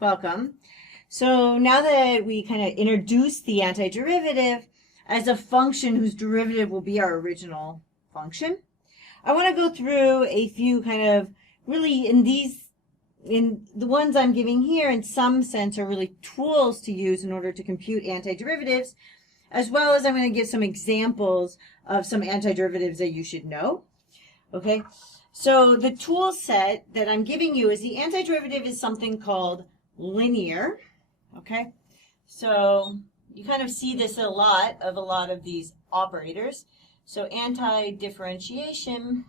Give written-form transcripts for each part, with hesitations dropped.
Welcome. So now that we kind of introduced the antiderivative as a function whose derivative will be our original function, I want to go through a few kind of really in the ones I'm giving here in some sense are really tools to use in order to compute antiderivatives, as well as I'm going to give some examples of some antiderivatives that you should know. Okay, so the tool set that I'm giving you is the antiderivative is something called linear. Okay, so you kind of see this a lot of these operators. So anti-differentiation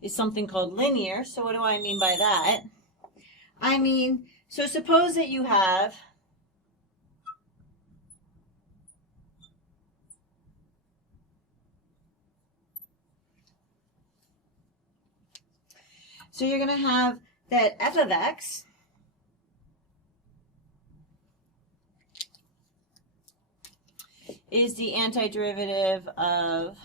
is something called linear. So what do I mean by that? I mean, so suppose that you have so you're going to have that f of x is the antiderivative of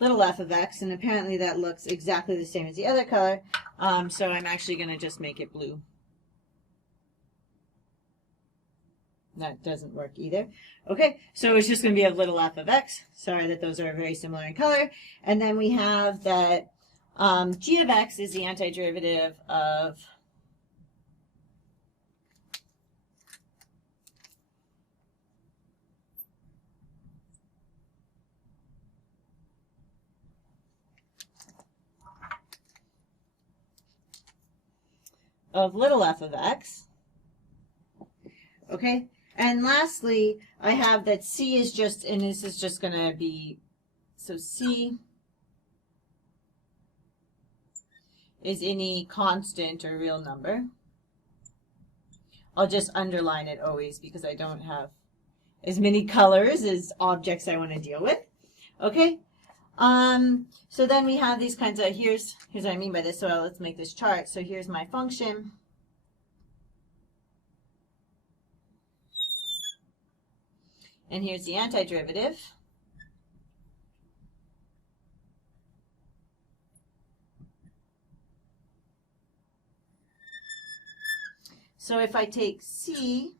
little f of x, and apparently that looks exactly the same as the other color, so I'm actually going to just make it blue. That doesn't work either. Okay, so it's just going to be a little f of x. Sorry that those are very similar in color. And then we have that g of x is the antiderivative of little f of x. Okay, and lastly, I have that c is just, and this is just going to be, so c is any constant or real number. I'll just underline it always because I don't have as many colors as objects I want to deal with. Okay, so then we have these kinds of, here's what I mean by this, so let's make this chart. So here's my function. And here's the antiderivative. So if I take c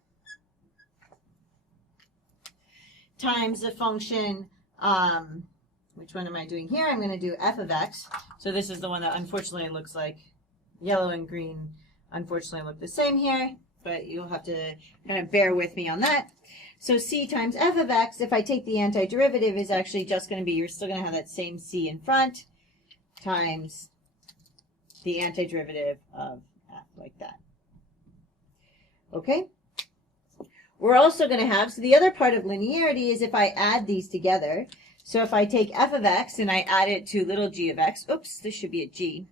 times the function, which one am I doing here? I'm going to do f of x. So this is the one that unfortunately looks like yellow and green unfortunately look the same here, but you'll have to kind of bear with me on that. So c times f of x, if I take the antiderivative, is actually just going to be, you're still going to have that same c in front, times the antiderivative of f, like that. Okay? We're also going to have, so the other part of linearity is if I add these together. So if I take f of x and I add it to little g of x, oops, this should be a g.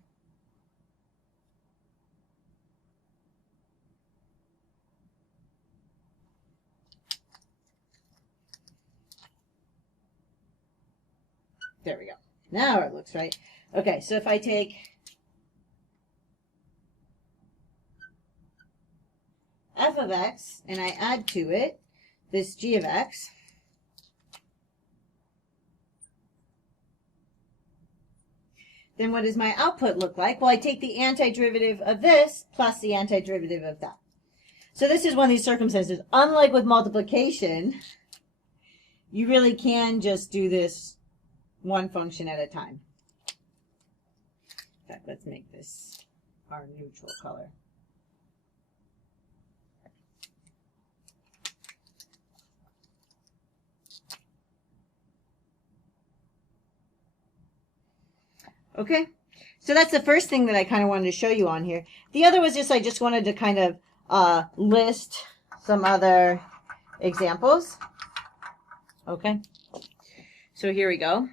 There we go. Now it looks right. Okay, so if I take f of x and I add to it this g of x, then what does my output look like? Well, I take the antiderivative of this plus the antiderivative of that. So this is one of these circumstances. Unlike with multiplication, you really can just do this one function at a time. In fact, let's make this our neutral color. Okay, so that's the first thing that I kind of wanted to show you on here. The other was just I just wanted to kind of list some other examples. Okay, so here we go.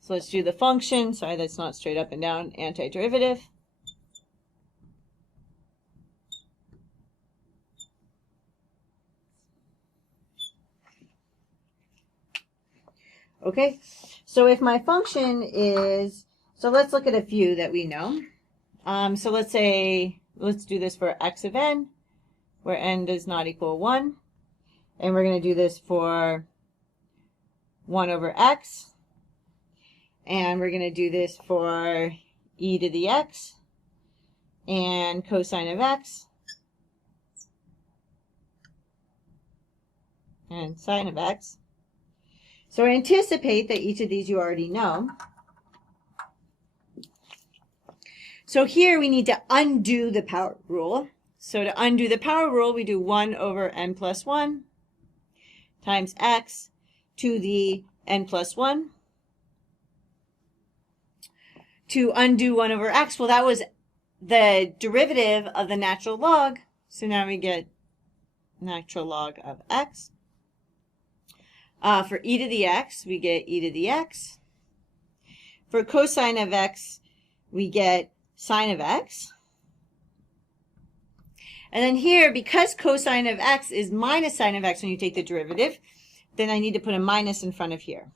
So let's do the function. Sorry, that's not straight up and down. Antiderivative. Okay, so if my function is, so let's look at a few that we know. So let's do this for x of n, where n does not equal 1. And we're going to do this for 1 over x. And we're going to do this for e to the x and cosine of x and sine of x. So I anticipate that each of these you already know. So here we need to undo the power rule. So to undo the power rule, we do 1 over n plus 1 times x to the n plus 1. To undo 1 over x, well, that was the derivative of the natural log. So now we get natural log of x. For e to the x, we get e to the x. For cosine of x, we get sine of x. And then here, because cosine of x is minus sine of x when you take the derivative, then I need to put a minus in front of here.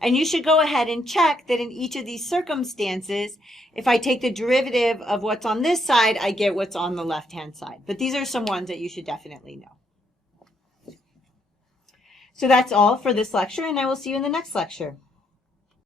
And you should go ahead and check that in each of these circumstances, if I take the derivative of what's on this side, I get what's on the left-hand side. But these are some ones that you should definitely know. So that's all for this lecture, and I will see you in the next lecture.